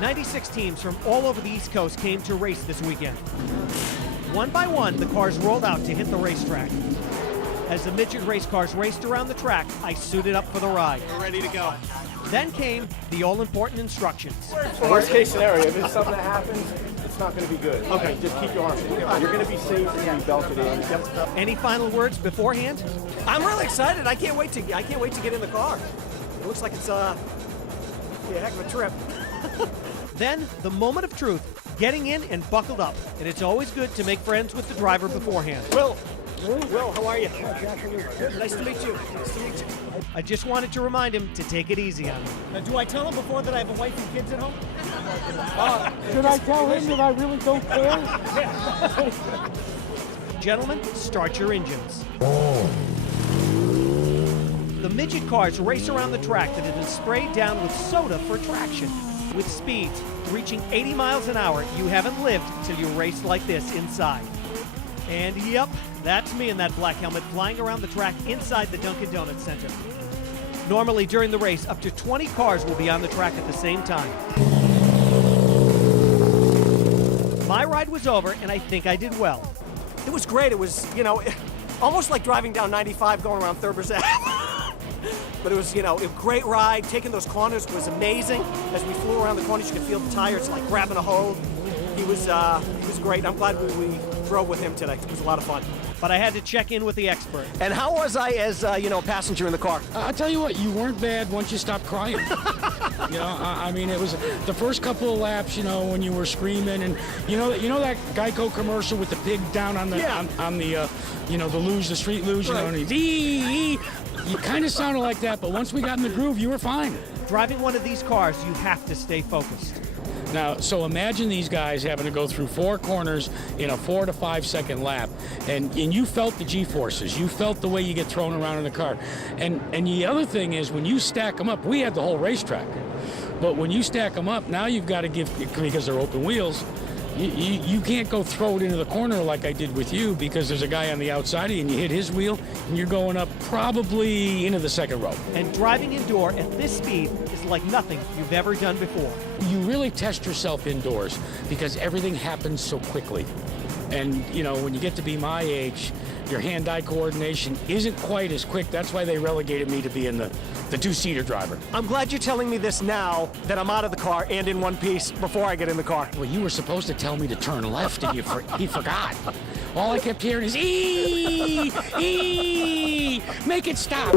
96 teams from all over the East Coast came to race this weekend. One by one, the cars rolled out to hit the racetrack. As the midget race cars raced around the track, I suited up for the ride. We're ready to go. Then came the all-important instructions. Worst case scenario, if it's something that happens, it's not going to be good. Okay. Just keep your arms in. You're going to be safe and be belted in. Any final words beforehand? I'm really excited. I can't wait to get in the car. It looks like it's a heck of a trip. Then, the moment of truth, getting in and buckled up. And it's always good to make friends with the driver beforehand. Will, how are you? Nice to meet you. I just wanted to remind him to take it easy on me. Now, do I tell him before that I have a wife and kids at home? Should I tell him that I really don't care? Gentlemen, start your engines. The midget cars race around the track that have been sprayed down with soda for traction. With speeds reaching 80 miles an hour, you haven't lived till you race like this inside. And yep, that's me in that black helmet flying around the track inside the Dunkin' Donuts Center. Normally during the race, up to 20 cars will be on the track at the same time. My ride was over, and I think I did well. It was great. It was, almost like driving down 95 going around Thurber's Ave. But it was, a great ride. Taking those corners was amazing. As we flew around the corners, you could feel the tires like grabbing a hold. He was great. I'm glad we drove with him today. It was a lot of fun. But I had to check in with the expert. And how was I as, a passenger in the car? I'll tell you what, you weren't bad once you stopped crying. I mean, it was the first couple of laps, when you were screaming, and you know that Geico commercial with the pig down on the the luge, the street luge, and he's you kind of sounded like that, but once we got in the groove, you were fine. Driving one of these cars, you have to stay focused. Now, so imagine these guys having to go through 4 corners in a 4 to 5 second lap, and you felt the G-forces. You felt the way you get thrown around in the car. And the other thing is, when you stack them up, we had the whole racetrack. But when you stack them up, now you've got to give, because they're open wheels, you can't go throw it into the corner like I did with you, because there's a guy on the outside of you and you hit his wheel and you're going up probably into the second row. And driving indoor at this speed is like nothing you've ever done before. You really test yourself indoors because everything happens so quickly. And, when you get to be my age, your hand-eye coordination isn't quite as quick. That's why they relegated me to being the two-seater driver. I'm glad you're telling me this now that I'm out of the car and in one piece before I get in the car. Well, you were supposed to tell me to turn left, and he forgot. All I kept hearing is, ee, ee, make it stop.